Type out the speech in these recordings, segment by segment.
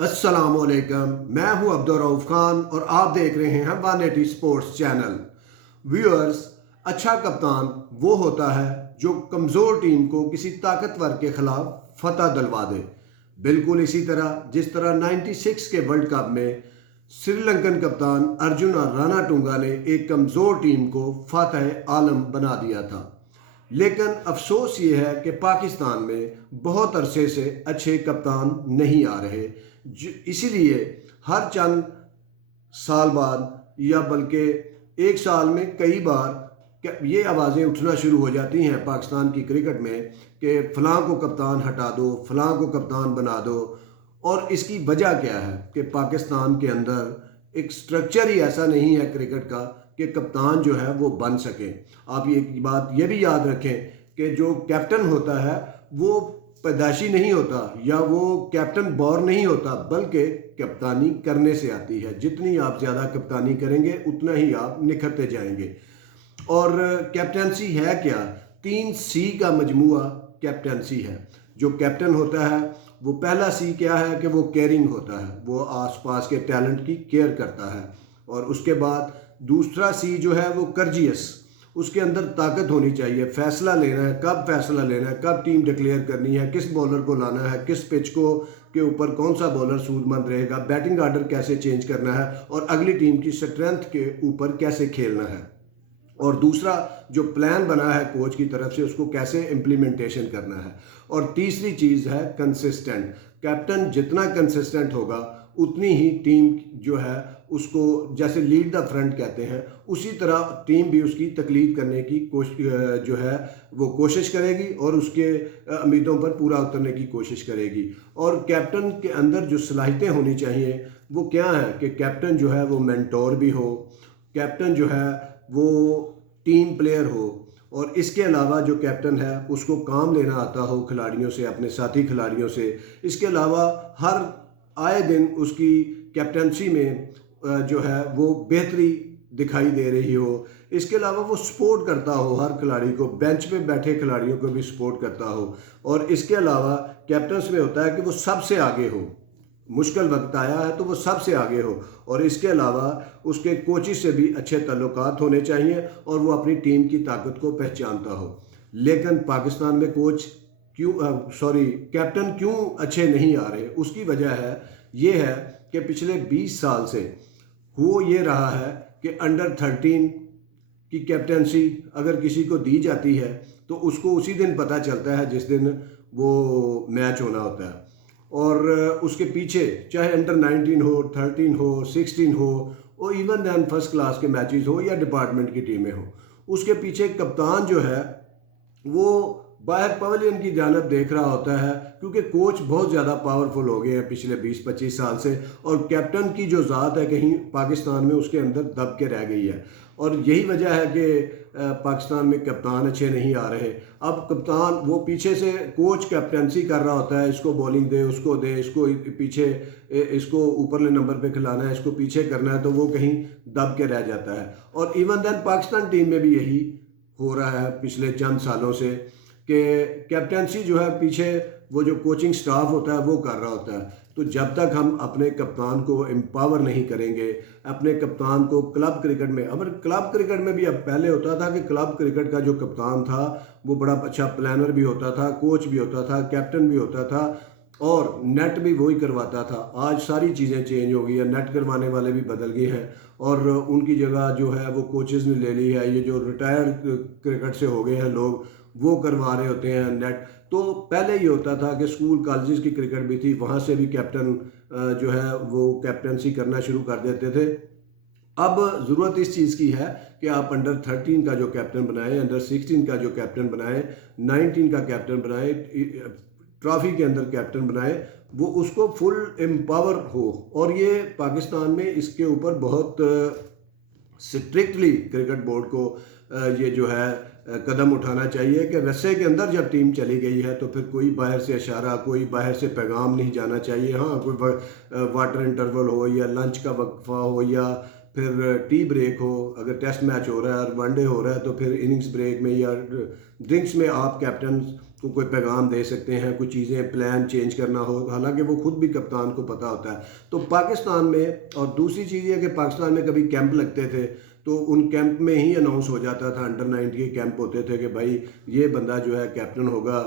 अस्सलाम वालेकुम। मैं हूं अब्दुर्रऊफ खान और आप देख रहे हैं 180 स्पोर्ट्स चैनल। व्यूअर्स, अच्छा कप्तान वो होता है जो कमज़ोर टीम को किसी ताकतवर के खिलाफ फतह दिलवा दे। बिल्कुल इसी तरह जिस तरह 96 के वर्ल्ड कप में श्रीलंकन कप्तान अर्जुना रानाटुंगा ने एक कमज़ोर टीम को फतह आलम बना दिया था। लेकिन अफसोस ये है कि पाकिस्तान में बहुत अरसे से अच्छे कप्तान नहीं आ रहे, इसीलिए हर चंद साल बाद या बल्कि एक साल में कई बार ये आवाज़ें उठना शुरू हो जाती हैं पाकिस्तान की क्रिकेट में कि फ़लाँ को कप्तान हटा दो, फ़लाँ को कप्तान बना दो। और इसकी वजह क्या है कि पाकिस्तान के अंदर एक स्ट्रक्चर ही ऐसा नहीं है क्रिकेट का कि कप्तान जो है वो बन सके। आप ये भी याद रखें कि जो कैप्टन होता है वो पैदाशी नहीं होता या वो कैप्टन बॉर्न नहीं होता, बल्कि कप्तानी करने से आती है। जितनी आप ज़्यादा कप्तानी करेंगे उतना ही आप निखरते जाएंगे। और कैप्टनसी है क्या? 3 C का मजमूआ कैप्टनसी है। जो कैप्टन होता है वो पहला C क्या है कि वो केयरिंग होता है, वो आसपास के टैलेंट की केयर करता है। और उसके बाद दूसरा C जो है वो कर्जियस, उसके अंदर ताकत होनी चाहिए, फैसला लेना है, कब फैसला लेना है, कब टीम डिक्लेयर करनी है, किस बॉलर को लाना है, किस पिच को के ऊपर कौन सा बॉलर सूदमंद रहेगा, बैटिंग आर्डर कैसे चेंज करना है और अगली टीम की स्ट्रेंथ के ऊपर कैसे खेलना है। और दूसरा जो प्लान बना है कोच की तरफ से उसको कैसे इम्प्लीमेंटेशन करना है। और तीसरी चीज़ है कंसिस्टेंट। कैप्टन जितना कंसिस्टेंट होगा उतनी ही टीम जो है उसको, जैसे लीड द फ्रंट कहते हैं, उसी तरह टीम भी उसकी तकलीद करने की जो है वो कोशिश करेगी और उसके उम्मीदों पर पूरा उतरने की कोशिश करेगी। और कैप्टन के अंदर जो सलाहियतें होनी चाहिए वो क्या है कि कैप्टन जो है वो मेंटोर भी हो, कैप्टन जो है वो टीम प्लेयर हो, और इसके अलावा जो कैप्टन है उसको काम लेना आता हो खिलाड़ियों से, अपने साथी खिलाड़ियों से। इसके अलावा हर आए दिन उसकी कैप्टनसी में जो है वो बेहतरी दिखाई दे रही हो। इसके अलावा वो सपोर्ट करता हो हर खिलाड़ी को, बेंच पे बैठे खिलाड़ियों को भी सपोर्ट करता हो। और इसके अलावा कैप्टन्स में होता है कि वो सबसे आगे हो, मुश्किल वक्त आया है तो वो सबसे आगे हो। और इसके अलावा उसके कोचिज से भी अच्छे ताल्लुकात होने चाहिए और वो अपनी टीम की ताकत को पहचानता हो। लेकिन पाकिस्तान में कैप्टन क्यों अच्छे नहीं आ रहे? उसकी वजह है ये है कि पिछले 20 साल से वो ये रहा है कि अंडर 13 की कैप्टनसी अगर किसी को दी जाती है तो उसको उसी दिन पता चलता है जिस दिन वो मैच होना होता है। और उसके पीछे चाहे अंडर 19 हो, 13 हो, 16 हो, और इवन दैन फर्स्ट क्लास के मैचेस हो या डिपार्टमेंट की टीमें हो, उसके पीछे कप्तान जो है वो बाहर पवेलियन की जानब देख रहा होता है, क्योंकि कोच बहुत ज़्यादा पावरफुल हो गए हैं पिछले 20-25 साल से। और कैप्टन की जो ज़ात है कहीं पाकिस्तान में उसके अंदर दब के रह गई है। और यही वजह है कि पाकिस्तान में कप्तान अच्छे नहीं आ रहे। अब कप्तान वो पीछे से कोच कैप्टनसी कर रहा होता है, इसको बॉलिंग दे, उसको दे, इसको पीछे, इसको ऊपरले नंबर पे खिलाना है, इसको पीछे करना है, तो वो कहीं दब के रह जाता है। और इवन देन पाकिस्तान टीम में भी यही हो रहा है पिछले चंद सालों से कि कैप्टनसी जो है पीछे वो जो कोचिंग स्टाफ होता है वो कर रहा होता है। तो जब तक हम अपने कप्तान को एम्पावर नहीं करेंगे, अपने कप्तान को क्लब क्रिकेट में, अगर क्लब क्रिकेट में भी अब पहले होता था कि क्लब क्रिकेट का जो कप्तान था वो बड़ा अच्छा प्लानर भी होता था, कोच भी होता था, कैप्टन भी होता था और नेट भी वही करवाता था। आज सारी चीज़ें चेंज हो गई है, नेट करवाने वाले भी बदल गए हैं और उनकी जगह जो है वो कोचेज़ ने ले ली है। ये जो रिटायर्ड क्रिकेट से हो गए हैं लोग, वो करवा रहे होते हैं नेट। तो पहले ये होता था कि स्कूल कॉलेजेस की क्रिकेट भी थी, वहाँ से भी कैप्टन जो है वो कैप्टनसी करना शुरू कर देते थे। अब ज़रूरत इस चीज़ की है कि आप अंडर 13 का जो कैप्टन बनाएं, अंडर 16 का जो कैप्टन बनाएं, 19 का कैप्टन बनाएं, ट्रॉफी के अंदर कैप्टन बनाएं, वो उसको फुल एम्पावर हो। और ये पाकिस्तान में इसके ऊपर बहुत स्ट्रिक्टली क्रिकेट बोर्ड को ये जो है कदम उठाना चाहिए कि रस्से के अंदर जब टीम चली गई है तो फिर कोई बाहर से इशारा, कोई बाहर से पैगाम नहीं जाना चाहिए। हाँ, कोई वाटर इंटरवल हो या लंच का वक्फा हो या फिर टी ब्रेक हो, अगर टेस्ट मैच हो रहा है और वनडे हो रहा है तो फिर इनिंग्स ब्रेक में या ड्रिंक्स में आप कैप्टन को कोई पैगाम दे सकते हैं, कुछ चीज़ें प्लान चेंज करना हो, हालांकि वो खुद भी कप्तान को पता होता है। तो पाकिस्तान में, और दूसरी चीज़ ये कि पाकिस्तान में कभी कैंप लगते थे तो उन कैंप में ही अनाउंस हो जाता था, अंडर 19 के कैंप होते थे कि भाई ये बंदा जो है कैप्टन होगा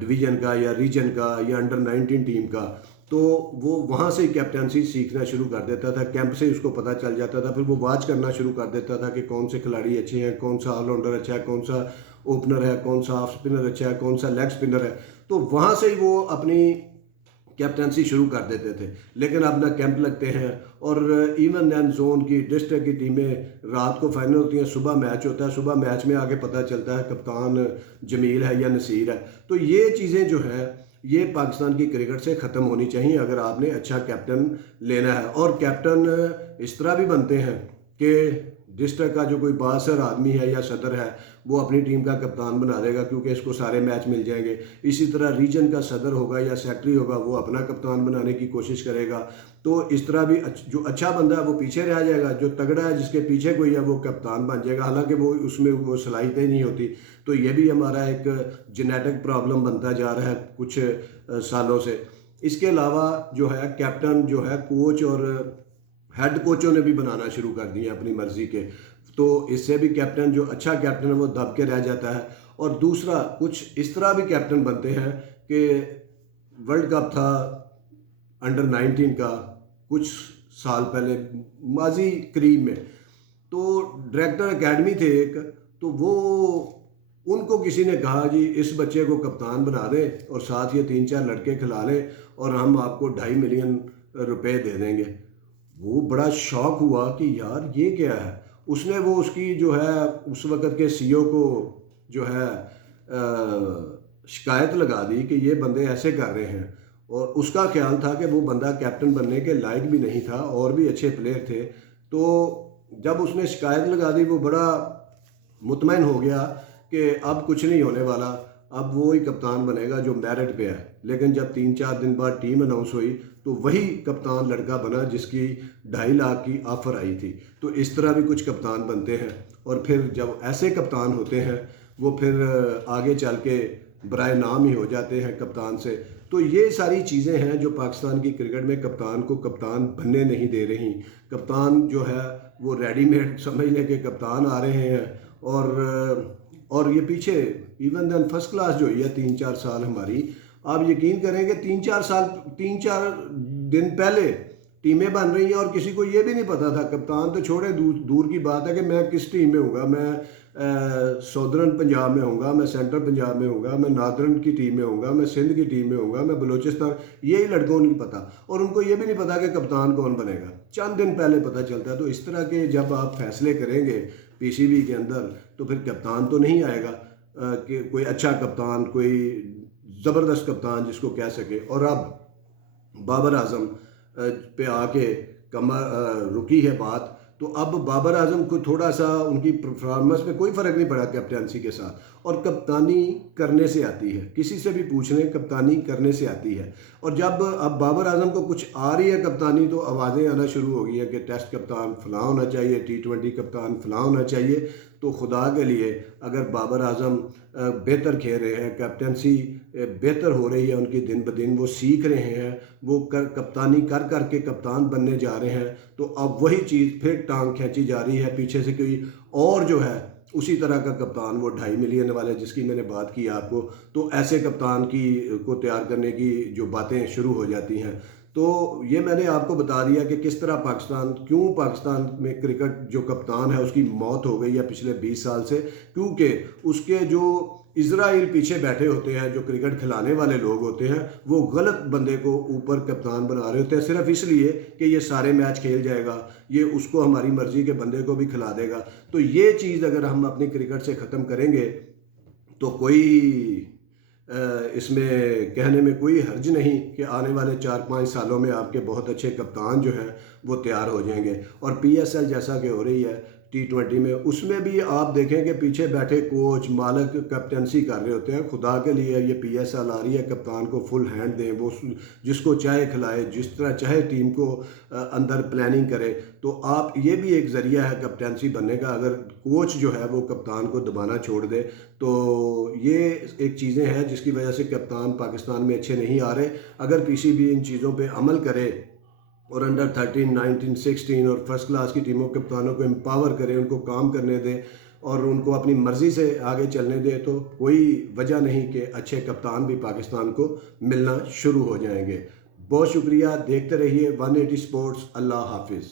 डिवीज़न का या रीजन का या अंडर 19 टीम का। तो वो वहाँ से ही कैप्टनसी सीखना शुरू कर देता था, कैंप से ही उसको पता चल जाता था। फिर वो वॉच करना शुरू कर देता था कि कौन से खिलाड़ी अच्छे हैं, कौन सा ऑलराउंडर अच्छा है, कौन सा ओपनर है, कौन सा ऑफ स्पिनर अच्छा है, कौन सा लेग स्पिनर है। तो वहाँ से ही वो अपनी कैप्टनसी शुरू कर देते थे। लेकिन अब ना कैंप लगते हैं, और इवन दैन जोन की डिस्ट्रिक्ट की टीमें रात को फाइनल होती हैं, सुबह मैच होता है, सुबह मैच में आगे पता चलता है कप्तान जमील है या नसीर है। तो ये चीज़ें जो है ये पाकिस्तान की क्रिकेट से ख़त्म होनी चाहिए अगर आपने अच्छा कैप्टन लेना है। और कैप्टन इस तरह भी बनते हैं कि डिस्ट्रिक्ट का जो कोई बासर आदमी है या सदर है वो अपनी टीम का कप्तान बना देगा, क्योंकि इसको सारे मैच मिल जाएंगे। इसी तरह रीजन का सदर होगा या सेक्रेटरी होगा, वो अपना कप्तान बनाने की कोशिश करेगा। तो इस तरह भी जो अच्छा बंदा है वो पीछे रह जाएगा, जो तगड़ा है जिसके पीछे कोई है वो कप्तान बन जाएगा, हालांकि वो उसमें वो सलाहियतें नहीं होती। तो ये भी हमारा एक जेनेटिक प्रॉब्लम बनता जा रहा है कुछ सालों से। इसके अलावा जो है कैप्टन जो है कोच और हेड कोचों ने भी बनाना शुरू कर दिए अपनी मर्जी के। तो इससे भी कैप्टन जो अच्छा कैप्टन है वो दब के रह जाता है। और दूसरा कुछ इस तरह भी कैप्टन बनते हैं कि वर्ल्ड कप था अंडर 19 का कुछ साल पहले माजी करीब में, तो डायरेक्टर एकेडमी थे एक, तो वो उनको किसी ने कहा जी इस बच्चे को कप्तान बना दें और साथ ये 3-4 लड़के खिला लें और हम आपको 2.5 मिलियन रुपए दे देंगे। वो बड़ा शौक हुआ कि यार ये क्या है। उसने वो उसकी जो है उस वक़्त के सीईओ को जो है शिकायत लगा दी कि ये बंदे ऐसे कर रहे हैं, और उसका ख्याल था कि वो बंदा कैप्टन बनने के लायक भी नहीं था, और भी अच्छे प्लेयर थे। तो जब उसने शिकायत लगा दी वो बड़ा मुतमईन हो गया कि अब कुछ नहीं होने वाला, अब वो ही कप्तान बनेगा जो मेरिट पे है। लेकिन जब 3-4 दिन बाद टीम अनाउंस हुई तो वही कप्तान लड़का बना जिसकी 2.5 लाख की ऑफ़र आई थी। तो इस तरह भी कुछ कप्तान बनते हैं, और फिर जब ऐसे कप्तान होते हैं वो फिर आगे चल के बराए नाम ही हो जाते हैं कप्तान से। तो ये सारी चीज़ें हैं जो पाकिस्तान की क्रिकेट में कप्तान को कप्तान बनने नहीं दे रही। कप्तान जो है वो रेडीमेड समझ लें कि कप्तान आ रहे हैं, और ये पीछे इवन देन फर्स्ट क्लास जो है 3-4 साल हमारी, आप यकीन करेंगे 3-4 दिन पहले टीमें बन रही हैं और किसी को ये भी नहीं पता था, कप्तान तो छोड़े दूर की बात है कि मैं किस टीम में हूँगा, मैं सौदर्न पंजाब में हूँगा, मैं सेंट्रल पंजाब में हूँगा, मैं नादरन की टीम में हूँगा, मैं सिंध की टीम में हूँगा, मैं बलूचिस्तान, यही लड़कों को नहीं पता। और उनको ये भी नहीं पता कि कप्तान कौन बनेगा, चंद दिन पहले पता चलता है। तो इस तरह के जब आप फैसले करेंगे पीसीबी के अंदर तो फिर कप्तान तो नहीं आएगा कि कोई अच्छा कप्तान, कोई ज़बरदस्त कप्तान जिसको कह सके। और अब बाबर आजम पे आके रुकी है बात, तो अब बाबर आजम को थोड़ा सा उनकी परफॉर्मेंस में कोई फ़र्क नहीं पड़ा कैप्टनसी के साथ, और कप्तानी करने से आती है, किसी से भी पूछ लें कप्तानी करने से आती है। और जब अब बाबर आजम को कुछ आ रही है कप्तानी तो आवाज़ें आना शुरू हो गई हैं कि टेस्ट कप्तान फलां होना चाहिए, T20 कप्तान फलां होना चाहिए। तो खुदा के लिए अगर बाबर आजम बेहतर खेल रहे हैं, कैप्टनसी बेहतर हो रही है उनकी दिन ब दिन, वो सीख रहे हैं, वो कप्तानी कर कर के कप्तान बनने जा रहे हैं, तो अब वही चीज़ फिर टांग खींची जा रही है पीछे से कोई और जो है उसी तरह का कप्तान, वो 2.5 मिलियन वाले जिसकी मैंने बात की आपको। तो ऐसे कप्तान को तैयार करने की जो बातें शुरू हो जाती हैं। तो ये मैंने आपको बता दिया कि किस तरह क्यों पाकिस्तान में क्रिकेट जो कप्तान है उसकी मौत हो गई है पिछले 20 साल से, क्योंकि उसके जो इजराइल पीछे बैठे होते हैं, जो क्रिकेट खिलाने वाले लोग होते हैं, वो गलत बंदे को ऊपर कप्तान बना रहे होते हैं सिर्फ इसलिए कि ये सारे मैच खेल जाएगा, ये उसको हमारी मर्जी के बंदे को भी खिला देगा। तो ये चीज़ अगर हम अपनी क्रिकेट से ख़त्म करेंगे तो कोई इसमें कहने में कोई हर्ज नहीं कि आने वाले 4-5 सालों में आपके बहुत अच्छे कप्तान जो हैं वो तैयार हो जाएंगे। और PSL जैसा कि हो रही है T20 میں، اس میں بھی آپ دیکھیں کہ پیچھے بیٹھے کوچ مالک کیپٹنسی کر رہے ہوتے ہیں. خدا کے لیے یہ PSL آ رہی ہے، کپتان کو فل ہینڈ دیں، وہ جس کو چاہے کھلائے، جس طرح چاہے ٹیم کو اندر پلاننگ کرے. تو آپ یہ بھی ایک ذریعہ ہے کیپٹنسی بننے کا. اگر کوچ جو ہے وہ کپتان کو دبانا چھوڑ دے تو یہ ایک چیزیں ہیں جس کی وجہ سے کپتان پاکستان میں اچھے نہیں آ رہے. اگر PCB ان چیزوں پہ عمل کرے اور انڈر 13, 19, 16 اور فرسٹ کلاس کی ٹیموں کے کپتانوں کو امپاور کرے، ان کو کام کرنے دے اور ان کو اپنی مرضی سے آگے چلنے دے، تو کوئی وجہ نہیں کہ اچھے کپتان بھی پاکستان کو ملنا شروع ہو جائیں گے. بہت شکریہ، دیکھتے رہیے 180 اسپورٹس. اللہ حافظ.